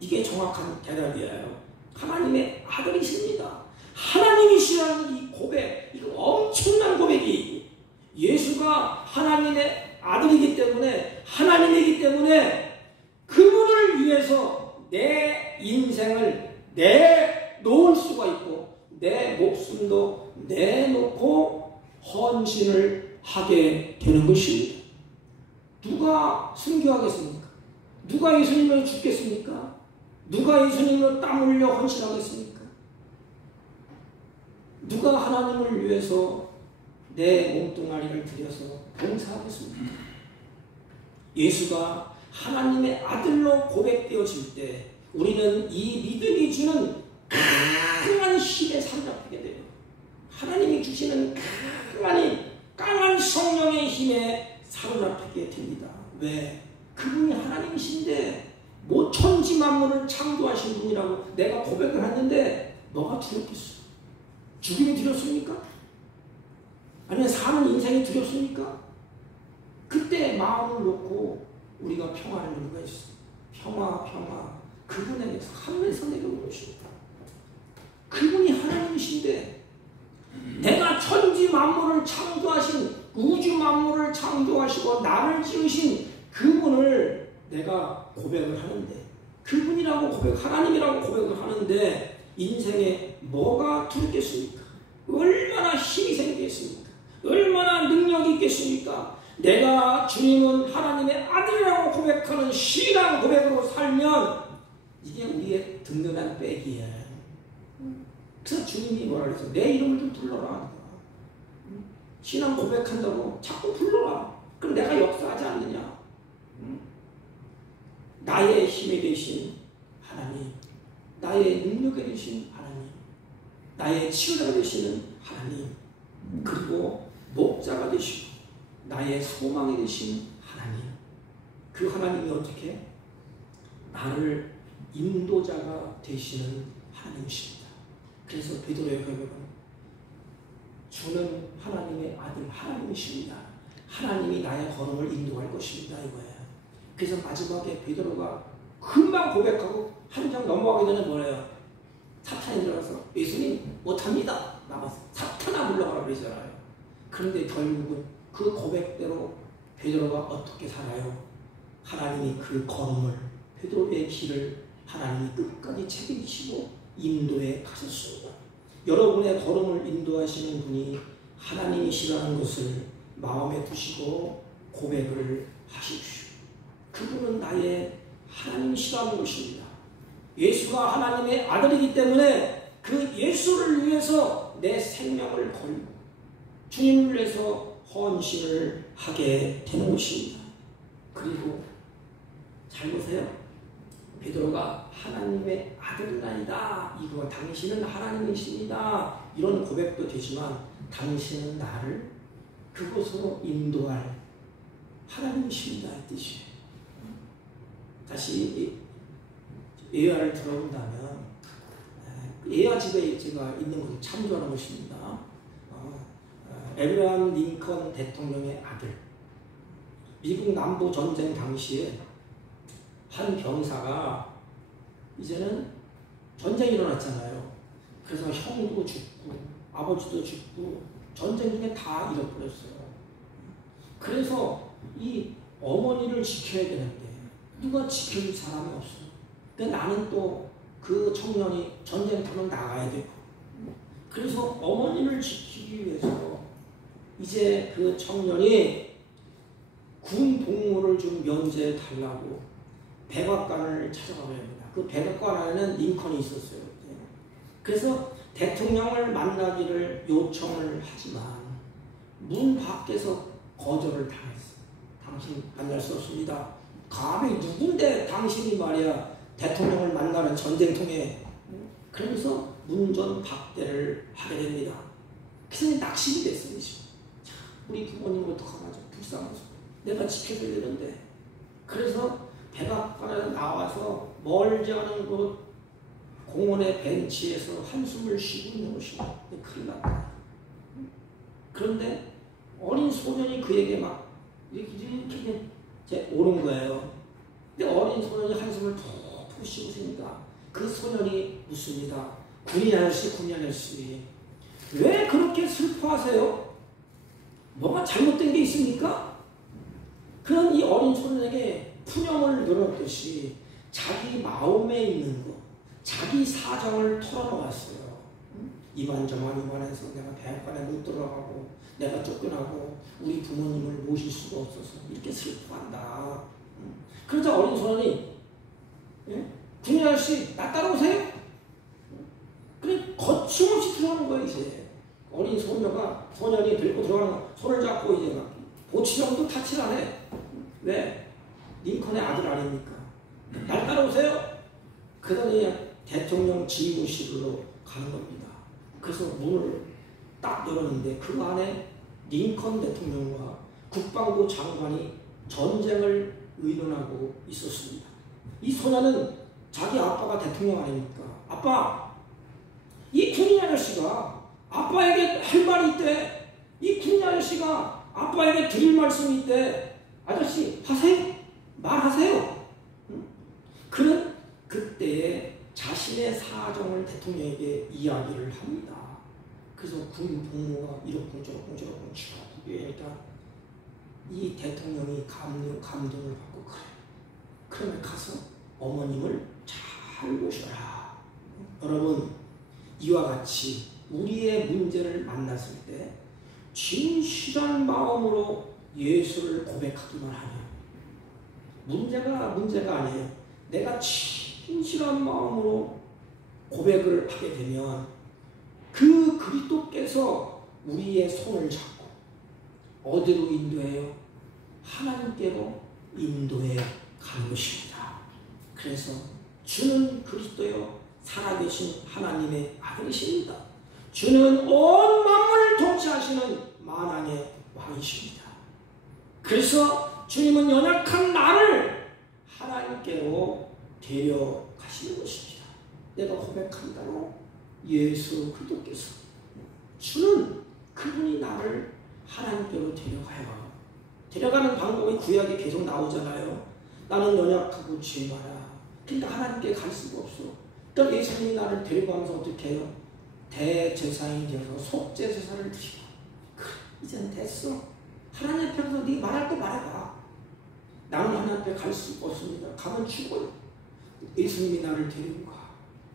이게 정확한 대답이에요. 하나님의 아들이십니다. 하나님이시라는 이 고백, 이거 엄청난 고백이 예수가 하나님의 아들이기 때문에 하나님이기 때문에 그분을 위해서 내 인생을 내놓을 수가 있고 내 목숨도 내놓고 헌신을 하게 되는 것입니다. 누가 순교하겠습니까? 누가 예수님을 죽겠습니까? 누가 예수님을 땀 흘려 헌신하겠습니까? 누가 하나님을 위해서 내 몸뚱아리를 들여서 봉사하겠습니까? 예수가 하나님의 아들로 고백되어질 때 우리는 이 믿음이 주는 강한 힘에 사로잡히게 돼요. 하나님이 주시는 강한 성령의 힘에 사로잡히게 됩니다. 왜? 그분이 하나님이신데 뭐 천지 만물을 창조하신 분이라고 내가 고백을 했는데 너가 두렵겠어? 죽음이 두렵습니까? 아니면 사는 인생이 두렵습니까? 그때 마음을 놓고 우리가 평화를 누리가 있어. 평화. 그분에게서 하늘에서 내려오는 것입니다. 그분이 하나님이신데 내가 천지 만물을 창조하신 우주 만물을 창조하시고 나를 지으신 그분을 내가 고백을 하는데 그분이라고 하나님이라고 고백을 하는데 인생에 뭐가 두렵겠습니까? 얼마나 힘이 생기겠습니까? 얼마나 능력이 있겠습니까? 내가 주님은 하나님의 아들이라고 고백하는 신앙 고백으로 살면 이게 우리의 든든한 백이에요. 그래서 주님이 뭐라 그랬어? 내 이름을 좀 불러라. 신앙 고백한다고 자꾸 불러라. 그럼 내가 역사하지 않느냐? 나의 힘이 되신 하나님, 나의 능력이 되신 하나님, 나의 치유자가 되시는 하나님, 그리고 목자가 되시고 나의 소망이 되신 하나님, 그 하나님이 어떻게? 나를 인도자가 되시는 하나님이십니다. 그래서 베드로의 고백은 주는 하나님의 아들 하나님이십니다. 하나님이 나의 걸음을 인도할 것입니다 이거예요. 그래서 마지막에 베드로가 금방 고백하고 한 장 넘어가기 전에 뭐래요? 사탄이 들어가서 예수님 못합니다. 나가서 사탄아 물러가라 그러잖아요. 그런데 결국은 그 고백대로 베드로가 어떻게 살아요? 하나님이 그 걸음을 베드로의 길을 하나님이 끝까지 책임지시고 인도해 가셨습니다. 여러분의 걸음을 인도하시는 분이 하나님이시라는 것을 마음에 두시고 고백을 하십시오. 그분은 나의 하나님이시라는 것입니다. 예수가 하나님의 아들이기 때문에 그 예수를 위해서 내 생명을 걸고 주님을 위해서 헌신을 하게 되는 것입니다. 그리고 잘 보세요. 베드로가 하나님의 아들이나이다. 이거 당신은 하나님이십니다. 이런 고백도 되지만 당신은 나를 그곳으로 인도할 하나님이십니다. 이 뜻이에요. 다시 예화를 들어본다면 예화 집에 제가 있는 것을 참조하는 것입니다. 에브라함 링컨 대통령의 아들, 미국 남부 전쟁 당시에 한 병사가 이제는 전쟁이 일어났잖아요. 그래서 형도 죽고 아버지도 죽고 전쟁 중에 다 잃어버렸어요. 그래서 이 어머니를 지켜야 되는데 누가 지켜줄 사람이 없어요. 근데 나는 또 그 청년이 전쟁터로 나가야 되고, 그래서 어머니를 지키기 위해서 이제 그 청년이 군 복무를 좀 면제해 달라고 백악관을 찾아가야 합니다. 그 백악관 안에는 링컨이 있었어요. 그래서 대통령을 만나기를 요청을 하지만 문 밖에서 거절을 당했어요. 당신 만날 수 없습니다. 감히 누군데 당신이 말이야 대통령을 만나는 전쟁통에. 그러면서 문전 박대를 하게 됩니다. 그래서 낙심이 됐어요. 우리 부모님 어떡하죠? 불쌍해서 내가 지켜줘야 되는데. 그래서 백악관에 나와서 멀지 않은 곳 공원의 벤치에서 한숨을 쉬고 있는 것입니다. 큰일 났다. 그런데 어린 소년이 그에게 막 이렇게 오는 거예요. 근데 어린 소년이 한숨을 푹 쉬고 있으니까 그 소년이 묻습니다. 군인 아저씨, 왜 그렇게 슬퍼하세요? 뭐가 잘못된 게 있습니까? 그런 이 어린 소년에게 푸념을 늘었듯이 자기 마음에 있는 것, 자기 사정을 털어놓았어요. 이만해서 내가 백악관에 못 들어가고 내가 쫓겨나고 우리 부모님을 모실 수가 없어서 이렇게 슬퍼한다. 그러자 어린 소년이 군인 아저씨 나 따라오세요. 그래 거침없이 들어가는 거예요. 이제 어린 소년이 들고 들어가는 거, 손을 잡고 이제 막 보치령도 타치를 안 해. 왜? 링컨의 아들 아닙니까? 날 따라오세요. 그러더니 대통령 집무실로 가는 겁니다. 그래서 문을 딱 열었는데 그 안에 링컨 대통령과 국방부 장관이 전쟁을 의논하고 있었습니다. 이 소년은 자기 아빠가 대통령 아닙니까? 아빠, 이 군인 아저씨가 아빠에게 할 말이 있대. 이 군인 아저씨가 아빠에게 드릴 말씀이 있대. 아저씨 하세요. 말하세요. 그는 그때에 자신의 사정을 대통령에게 이야기를 합니다. 그래서 군 복무가 이렇고 저렇고 그러니까 이 대통령이 감동을 받고 그래. 그러면 가서 어머님을 잘 모셔라. 여러분, 이와 같이 우리의 문제를 만났을 때 진실한 마음으로 예수를 고백하기만 하면 문제가 아니에요. 내가 진실한 마음으로 고백을 하게 되면 그 그리스도께서 우리의 손을 잡고 어디로 인도해요? 하나님께로 인도해 가는 것입니다. 그래서 주는 그리스도요 살아계신 하나님의 아들이십니다. 주는 온 만물을 통치하시는 만왕의 왕이십니다. 그래서 주님은 연약한 나를 하나님께로 데려가시는 것입니다. 내가 고백한다로 예수 그리스도께서 주는 그분이 나를 하나님께로 데려가는 방법이 구약에 계속 나오잖아요. 나는 연약하고 죄 많아. 그러니까 하나님께 갈 수가 없어. 그러니까 예수님이 나를 데려가면서 어떻게 해요? 대제사장이 되어서 속죄제사를 드리고 이제는 됐어. 하나님 앞에서 네 말할 거 말해봐. 나는 하나님 앞에 갈 수가 없습니다. 가면 죽어요. 예수님이 나를 데리고 가.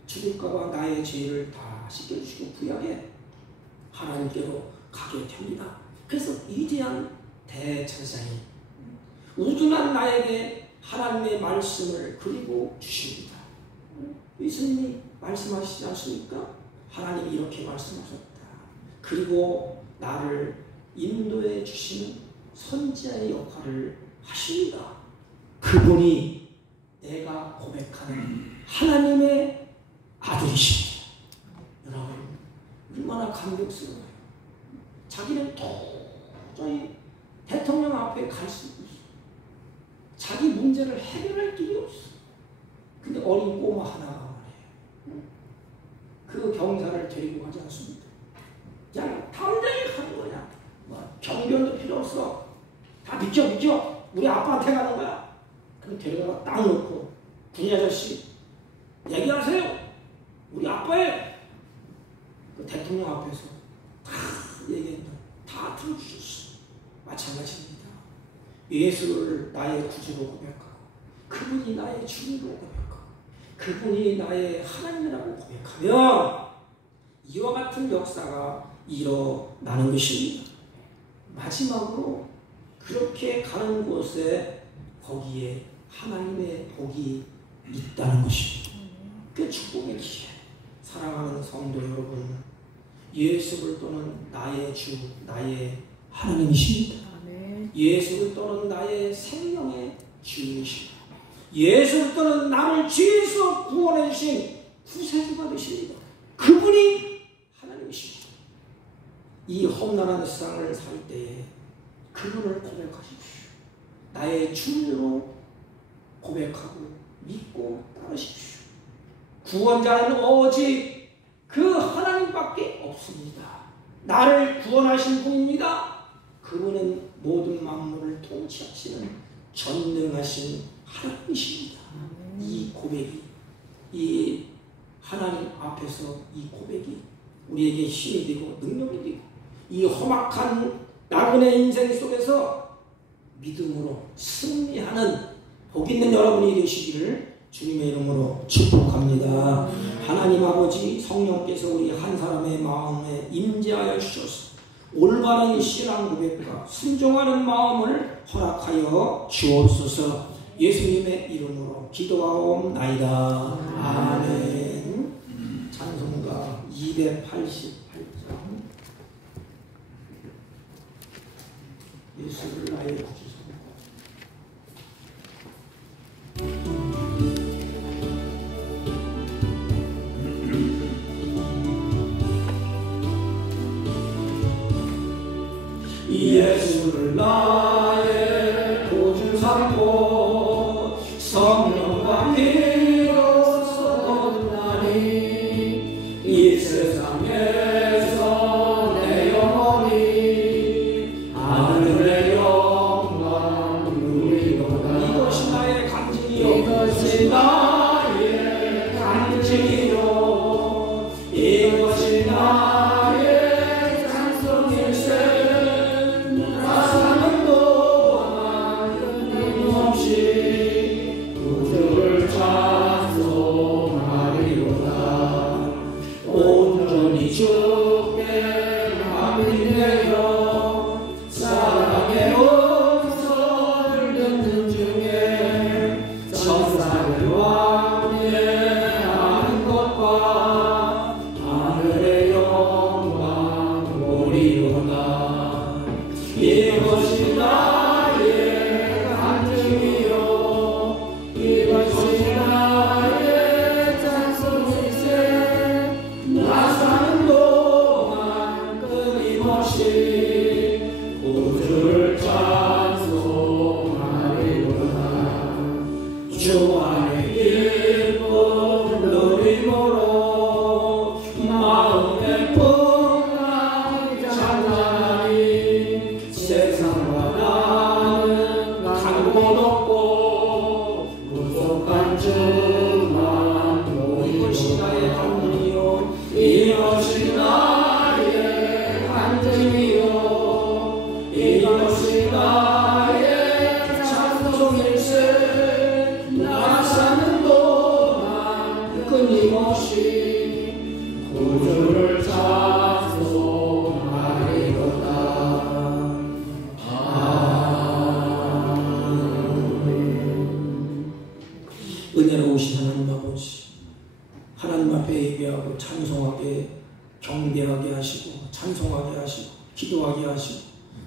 죽을까봐 나의 죄를 다 씻겨주시고 구약에 하나님께로 가게 됩니다. 그래서 위대한 대제사장이 우둔한 나에게 하나님의 말씀을 그리고 주십니다. 예수님이 말씀하시지 않습니까? 하나님이 이렇게 말씀하셨다. 그리고 나를 인도해 주시는 선지자의 역할을 하십니다. 그분이 내가 고백하는 하나님의 아들이십니다. 여러분, 얼마나 감격스러워요. 자기는 도저히 대통령 앞에 갈 수 없어. 자기 문제를 해결할 길이 없어. 근데 어린 꼬마 하나가 말해요. 그 경사를 데리고 가지 않습니다. 그냥 당장에 가는 거야. 뭐 경변도 필요 없어. 다 비켜. 우리 아빠한테 가는 거야. 그럼 데려다가 딱 놓고 군인 아저씨 얘기하세요. 우리 아빠의 그 대통령 앞에서 다 얘기했다. 다 들어주셨어. 마찬가지입니다. 예수를 나의 구주로 고백하고 그분이 나의 주님으로 고백하고 그분이 나의 하나님이라고 고백하면 이와 같은 역사가 일어나는 것입니다. 마지막으로 그렇게 가는 곳에 거기에 하나님의 복이 있다는 것입니다. 그 축복의 기회. 사랑하는 성도 여러분, 예수를 떠는 나의 주, 나의 하나님이십니다. 예수를 떠는 나의 생명의 주인이십니다. 예수를 떠는 나를 죄에서 구원해 주신 구세주가 되십니다. 그분이 하나님이십니다. 이 험난한 세상을 살 때에 그분을 고백하십시오. 나의 주인으로 고백하고 믿고 따르십시오. 구원자는 오직 그 하나님밖에 없습니다. 나를 구원하신 분입니다. 그분은 모든 만물을 통치하시는 전능하신 하나님이십니다. 이 고백이, 이 하나님 앞에서 이 고백이 우리에게 힘이 되고 능력이 되고 이 험악한 나그네 인생 속에서 믿음으로 승리하는 복 있는 여러분이 되시기를 주님의 이름으로 축복합니다. 하나님 아버지, 성령께서 우리 한 사람의 마음에 임재하여 주셔서 올바른 신앙 고백과 순종하는 마음을 허락하여 주옵소서. 예수님의 이름으로 기도하옵나이다. 아멘. 찬송가 288장. 예수를 나의 구주소. 예수를 나의 구주 삼고 성령과 피로써 거듭나니 이 세상에서 내 영혼이 하늘의 영광 누리도다. 이것이 나의 간증이요, 이것이 나의 간증이요, 이것이 나의 찬송일세. 구주를 찬송하리로다. 온전히 주께 마음이 내어 사랑의 음성을 듣는 중에 천사를 왕래하는 것과 하늘의 영광 보리로다. 이것이 나의 간증이요, 이것이 나의 찬송일세. 나 사는 동안 끊임없이 구주를 찬송하리로다. 주 안에 기쁨 누림으로 마음의 풍랑 찬양하니 세상과 나는 간 곳 없고 무속한 주만 보이고. 이것이 나의 간증이요, 이것이 나의 간증이요, 이것이 나의 찬송일세. 나 사는 동안 끊임없이 구주를 찬송하리로다. 은혜로우신 하나님 아버지, 하나님 앞에 예배하고 찬송하게, 경배하게 하시고 찬송하게 하시고 기도하게 하시고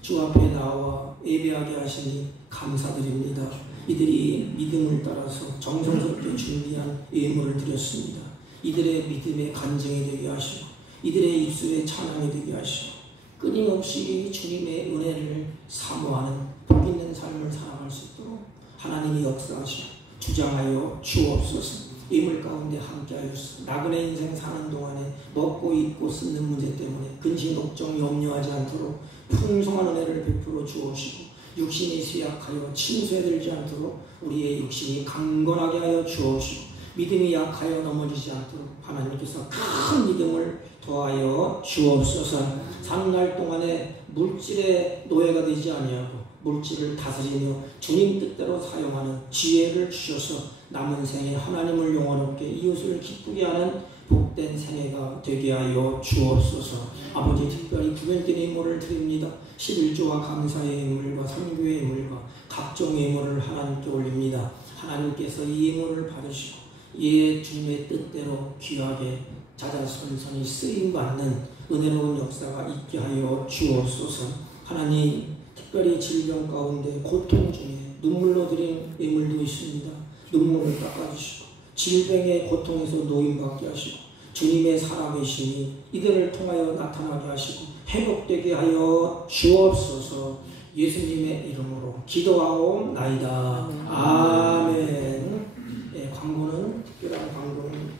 주 앞에 나와 예배하게 하시니 감사드립니다. 이들이 믿음을 따라서 정성스럽게 준비한 예물을 드렸습니다. 이들의 믿음의 간증이 되게 하시고 이들의 입술의 찬양이 되게 하시고 끊임없이 주님의 은혜를 사모하는 복 있는 삶을 살아갈 수 있도록 하나님이 역사하시고 주장하여 주옵소서. 예물 가운데 함께하였소. 나그네 인생 사는 동안에 먹고 입고 쓰는 문제 때문에 근심 걱정 염려하지 않도록 풍성한 은혜를 베풀어 주옵시고 육신이 쇠약하여 침수해들지 않도록 우리의 육신이 강건하게 하여 주옵시고 믿음이 약하여 넘어지지 않도록 하나님께서 큰 믿음을 더하여 주옵소서. 산날 동안에 물질의 노예가 되지 아니하고 물질을 다스리며 주님 뜻대로 사용하는 지혜를 주셔서 남은 생에 하나님을 영원롭게 이웃을 기쁘게 하는 복된 생애가 되게 하여 주옵소서. 아버지 특별히 구별된 예물을 드립니다. 11조와 감사의 예물과 선교의 예물과 각종 예물을 하나님께 올립니다. 하나님께서 이 예물을 받으시고 예 주님의 뜻대로 귀하게 자자손손이 쓰임받는 은혜로운 역사가 있게 하여 주옵소서. 하나님 특별히 질병 가운데 고통 중에 눈물로 드린 예물도 있습니다. 눈물을 닦아주시고 질병의 고통에서 노임받게 하시고 주님의 살아계심이 이들을 통하여 나타나게 하시고 회복되게 하여 주옵소서. 예수님의 이름으로 기도하옵나이다. 아멘. 네, 광고는 특별한 광고는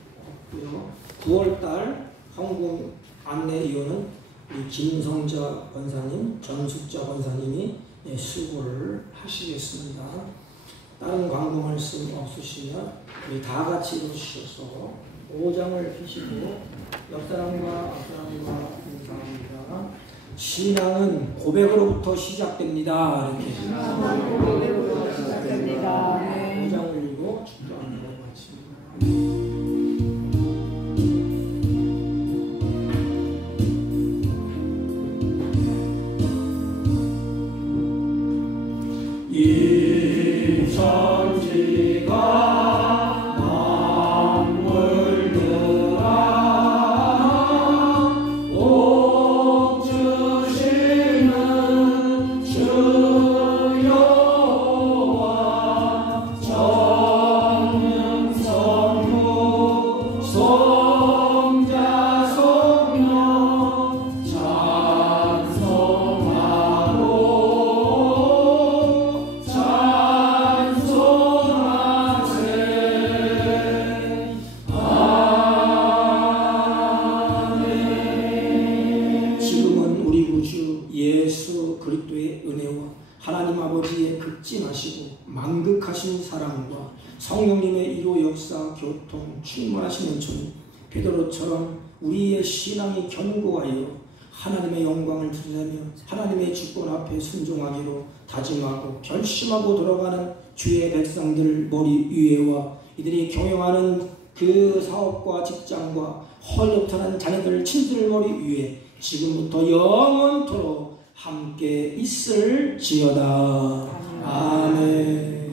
없고요. 9월달 헌금 안내위원은 우리 김성자 권사님, 전숙자 권사님이 수고를 하시겠습니다. 다른 광고 말씀 없으시면 우리 다 같이 일어서셔서 5장을 펴시고 옆사람과 앞사람과 인사합니다. 신앙은 고백으로부터 시작됩니다. 이렇게. 신앙은 고백으로부터 시작됩니다. 5장을 읽고 축도하는 것 같습니다. 성령님의 이로 역사, 교통, 충만하신 은총이 베드로처럼 우리의 신앙이 견고하여 하나님의 영광을 드리려며 하나님의 주권 앞에 순종하기로 다짐하고 결심하고 돌아가는 주의 백성들 머리 위에와 이들이 경영하는 그 사업과 직장과 헐렵하는 자녀들 친들 머리 위에 지금부터 영원토록 함께 있을지어다. 아멘.